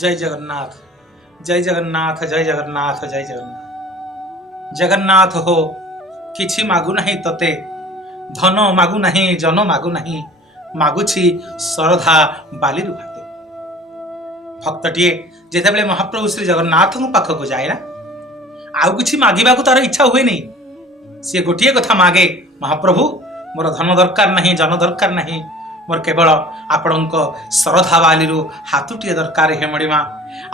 जय जगन्नाथ, जय जगन्नाथ, जय जगन्नाथ, जय जगन्नाथ। जगन्नाथ हो किछि मागु नहीं तते, धन मागु नहीं, जन मागु नहीं, मागुछि श्रद्धा बाली भाते। भक्तटिए जेतेबेले महाप्रभु श्री जगन्नाथ पाखक जाए ना, आउ किछि मागिबाकू तार इच्छा हुए नहीं। सी गोटे कथा मागे, महाप्रभु मोर धन दरकार नहीं, जन दरकार नहीं, मोर केवल आपणक श्रद्धा बाली हाथटीए दरकार। हे मणिमा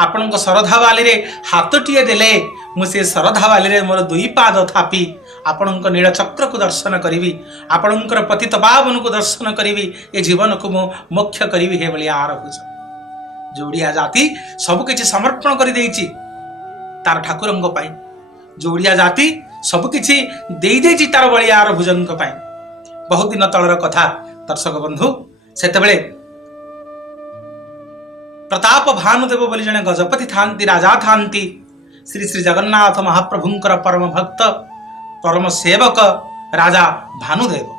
आपणक श्रद्धा बाली हाथटीए देले मुझे श्रद्धा बाली मोर दुई पाद थापी आपणक नीलचक्र को दर्शन करी, आपणकर पतित पावन को दर्शन करी, ए जीवन को मु मोक्ष करी। हे बलिया आरभुज जोड़िया जाति सबकि समर्पण कर देइछि तार ठाकुरंक पाई, जोड़िया जाति सबकि दे तार बलिया आरभुजंक पाई। बहुत दिन तलर कथा दर्शक बंधु, सेतेबेले प्रताप भानुदेव बोली जने गजपति थांती, राजा थांती, श्री श्री जगन्नाथ महाप्रभुंकर परम भक्त परम सेवक राजा भानुदेव।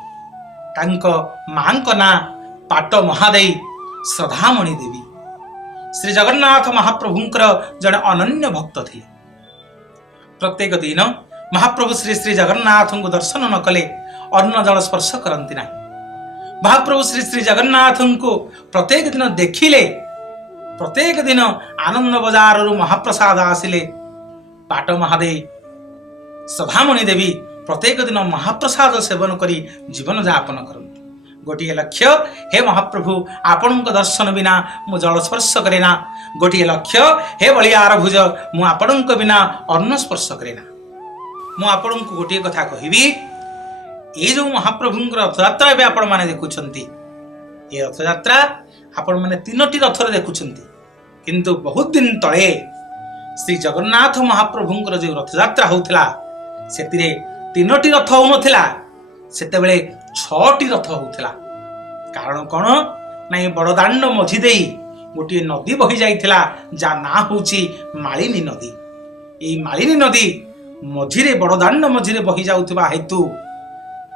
तांको मांको ना पाट महादेई श्रद्धामणि देवी। श्री जगन्नाथ महाप्रभुंकर जने अनन्य भक्त थे। प्रत्येक दिन महाप्रभु श्री श्री जगन्नाथ को दर्शन न कले अन्न जल स्पर्श करती ना। महाप्रभु श्री श्री जगन्नाथ को प्रत्येक दिन देखिले, प्रत्येक दिन आनंद बजार महाप्रसाद आसिले पाट महादेई श्रद्धामणि देवी प्रत्येक दिन महाप्रसाद सेवन करी जीवन यापन करती। गोटे लक्ष्य, हे महाप्रभु आपण दर्शन बिना मु जल स्पर्श करेना। गोटे लक्ष्य, हे बलिया आरभुज मु आपण बिना अन्न स्पर्श करेना। मु आपण को गोटे कथा कहबी, ये जो महाप्रभु रथयात्रा एवं आपण मैंने देखुंट, ये रथयात्रा आपण मैंने तीनोटी रथर देखुंट, किंतु बहुत दिन तले श्री जगन्नाथ महाप्रभुंकर जो रथयात्रा होता से तीनोटी रथ होनथिला, सेतेबेले 6टी रथ होता। कारण कौन ना बड़दाण्ड मझी दे गोटे नदी बही जाइथिला, जा ना होची मालिनी नदी। ये मालिनी नदी मझिरे बड़दाण्ड मझिरे बही जाउथिबा हेतु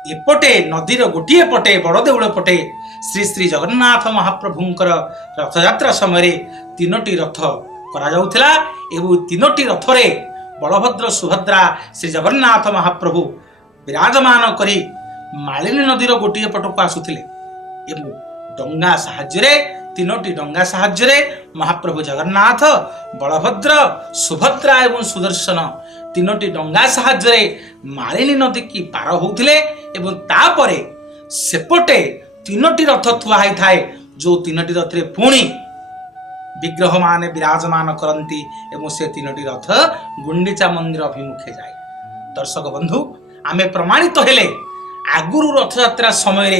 एपटे नदीर गोटे पटे बड़ देउल पटे श्री श्री जगन्नाथ महाप्रभुंकर रथयात्रा समय तीनोटी रथ करा जाउथिला एवं तीनोटी रथरे बलभद्र सुभद्रा श्री जगन्नाथ महाप्रभु विराजमान करी मालिनी नदीर गोटे पटक आसुथिले एवं डंगा साहाय्य तीनोटी डंगा साहाय्य महाप्रभु जगन्नाथ बलभद्र सुभद्रा एवं सुदर्शन तीनोटी डंगा साहाय्य मालिनी नदी की पार होउथिले एवं तापरे सेपटे तीनोटी रथ थुआ होई थाए, जो तीनोटी रथ रे पुणी विग्रह माने विराजमान करती एवं से तीनोटी रथ गुंडीचा मंदिर अभिमुखे जाए। दर्शक बंधु, आमे प्रमाणित हेले आगुरु रथयात्रा समय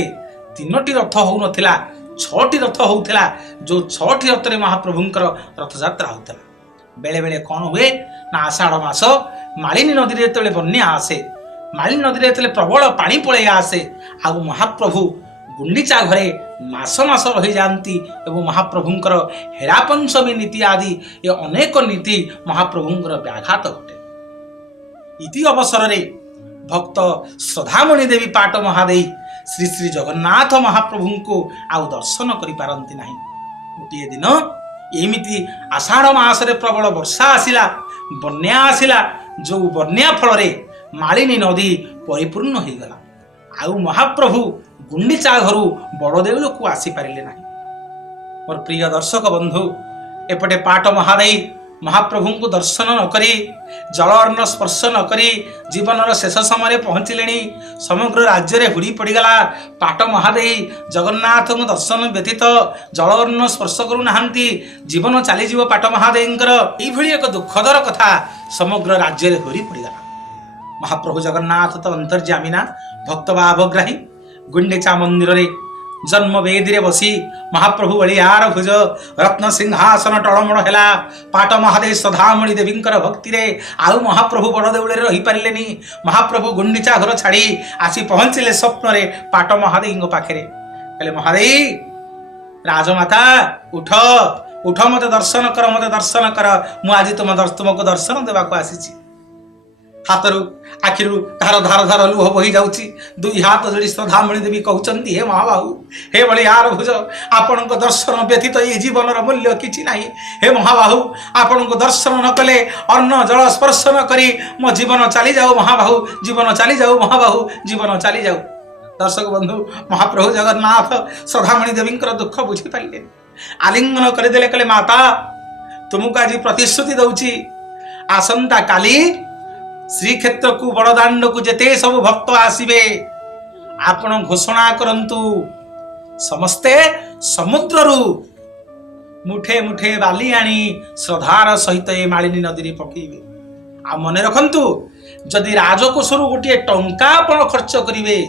तीनोटी रथ हो नथिला, 6टी रथ होउथिला, जो 6टी रथ रे महाप्रभुंकर रथयात्रा होता। बेले बेले कौन हुए ना आषाढ़ मास मालिनी नदी रे जेतेबेले बन्या आसे, मालिनी नदी रे जेतेबेले प्रबल पानी पळे आसे, आ महाप्रभु गुंडीचा घरे मास मास रही जाती एवं महाप्रभुंकर हेरा पंचमी नीति आदि ये अनेक नीति महाप्रभुंकर व्याघात घटे। इति अवसर रे भक्त श्रद्धामणि देवी पाट महादेई श्री श्री जगन्नाथ महाप्रभु को आउ दर्शन करि पारंती नाही। गोटे दिन एमिति आषाढ़ मासरे प्रबल वर्षा आसिला, बन्या आसिला, जो बन्या फल रे मालिनी नदी परिपूर्ण हो गला। आउ महाप्रभु गुंडीचा घरु बड़देउल को आसी पारिले नाही। मोर प्रिय दर्शक बंधु, एपटे पाट महादेई महाप्रभु को दर्शन न करी, जल अन्न स्पर्श न करी जीवन शेष समय पहुंचले। समग्र राज्य रे हुड़ी पड़गला। पाट महादेई जगन्नाथ को दर्शन व्यतीत जल अन्न स्पर्श करू नाहंती, जीवन चली जीव पाट महादेईंकर। एई भली एक दुखदर कथा समग्र राज्य रे हुड़ी पड़गला। महाप्रभु जगन्नाथ तो अंतर्यामी ना, भक्त भावग्राही। गुंडीचा मंदिर रे जन्म वेदी रे बसी महाप्रभु बलियार भुज रत्न सिंहासन टळमळ हेला। पाट महादेव श्रद्धामणि देवींकर भक्ति रे आउ महाप्रभु बड़ देउळे रही पारिलेनी। महाप्रभु गुंडीचा घर छाड़ी आसी पहुंचले स्वप्न रे पाट महादेव पाखरे। कहले, महादेव राजमाता उठ उठ, मते दर्शन कर, मते दर्शन कर, मु आज तुमको दर्शन देवा को आसीची। हाथरू आखिरू तार धार धार लुह बही जाऊँगी दुई हाथ जोड़ी श्रद्धामणि देवी कहते हे महाबाहु हे बलिहार भुज आपण दर्शन व्यतीत ये जीवन मूल्य किसी ना हे महाबाहु आपण दर्शन न कले अन्न जल स्पर्श न करी मो जीवन चली जाऊ महाबाहु जीवन चली जाऊ महाबाहु जीवन चली जाऊ। दर्शक बंधु महाप्रभु जगन्नाथ श्रद्धामणि देवी दुख बुझीपारे आलिंगन करदे कले माता तुमको आज प्रतिश्रुति दौची आसंता काली श्रीक्षेत्र को बड़दाण्ड को जेते सब भक्त आसीबे आपण घोषणा करंतु समस्ते समुद्र रु मुठे मुठे बाली आनी श्रद्धार सहित ए मालिनी नदी रे पकेइबे। आ मने रखंतु जदि राजकोषरु गोटे टंका आपण खर्च करिवे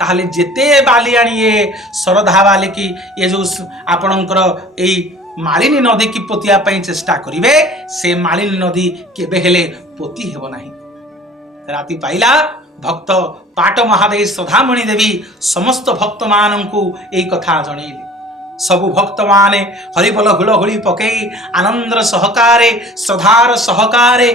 ताहले जेते बाली आनी ए श्रद्धा बाली की ये जो आपणकर एई मालिनी नदी की पोतिया पई चेष्टा करिवे से मालिनी नदी केबे हेले पोती हेबो नाही। राति पाइला भक्त पाट महादेव श्रद्धामणि देवी समस्त भक्त मानंकु एई कथा जणैले। सबु भक्त माने हरिबोल हुलहुली पकई आनंदर सहकारे श्रद्धार सहकारे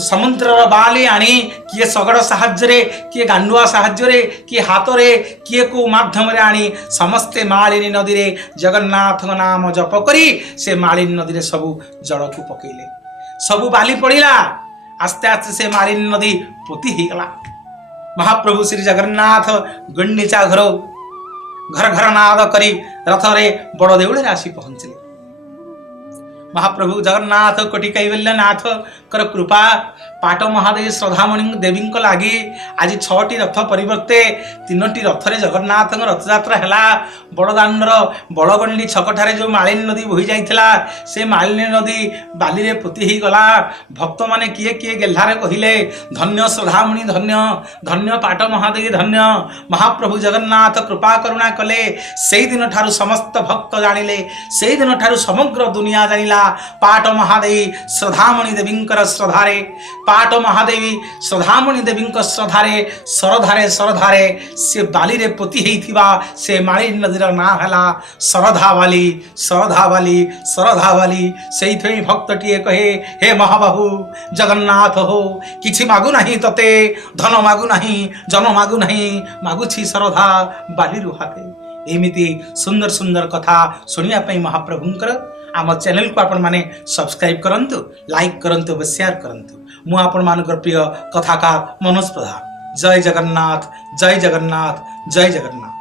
समुद्र बाली आनी किए सगड़ साहाଯ୍ୟରେ किए गांडुआ साहाଯ୍ୟରେ किए हाथ रे किए को माध्यम रे आनी समस्ते मालिनी नदी रे जगन्नाथ नाम जप करी से मालिनी नदी रे सबु जड़ को पकेले सबु बाली पड़िला आस्ते आस्ते से मालिनी नदी पोती ही गला। महाप्रभु श्री जगन्नाथ गुंडीचा घर घर घर नाद करी रथ रे बड़ देउळे आसी पहुंचले। महाप्रभु जगन्नाथ कोटि कैवल्य नाथ कर कृपा पाट महादेव श्रद्धामणि देवी लगी आज 6टी रथ परिवर्ते 3टी रथरे जगन्नाथ रथयात्रा है। बड़दाण्डर बड़गंडी छकठारे जो मालिनी नदी बोही जाइथिला से मालिनी नदी बाली रे पोती ही गला। भक्त माने किए किए गेल्हारे कहिले धन्य श्रद्धामणि धन्य धन्य पाट महादेव धन्य महाप्रभु जगन्नाथ कृपा करुणा कले। से दिन ठारू समस्त भक्त जानिले से दिन ठारू समग्र दुनिया जानिला पाट महादेवी श्रद्धामणि देवी श्रद्धारे पाट महादेवी श्रद्धामणि देवी श्रद्धारे शरधारे शरधारे से बाली रे पोती हेइथिबा से मालिनी नदीर ना हला शरधावाली शरधावाली शरधावाली। सेइथै भक्तटिए कहे हे महाबाहु जगन्नाथ हो किछि मागु नाही तते धन मागु नाही जन मागु नाही मागुछि शरधा बाली रुहाते। एमिति सुंदर सुंदर कथा सुनिया पई महाप्रभुंकर आम चैनल को आपण माने सब्सक्राइब करंतु लाइक करंतु व शेयर करंतु। मु आपण मानकर प्रिय कथाकार मनोज प्रधान। जय जगन्नाथ जय जगन्नाथ जय जगन्नाथ।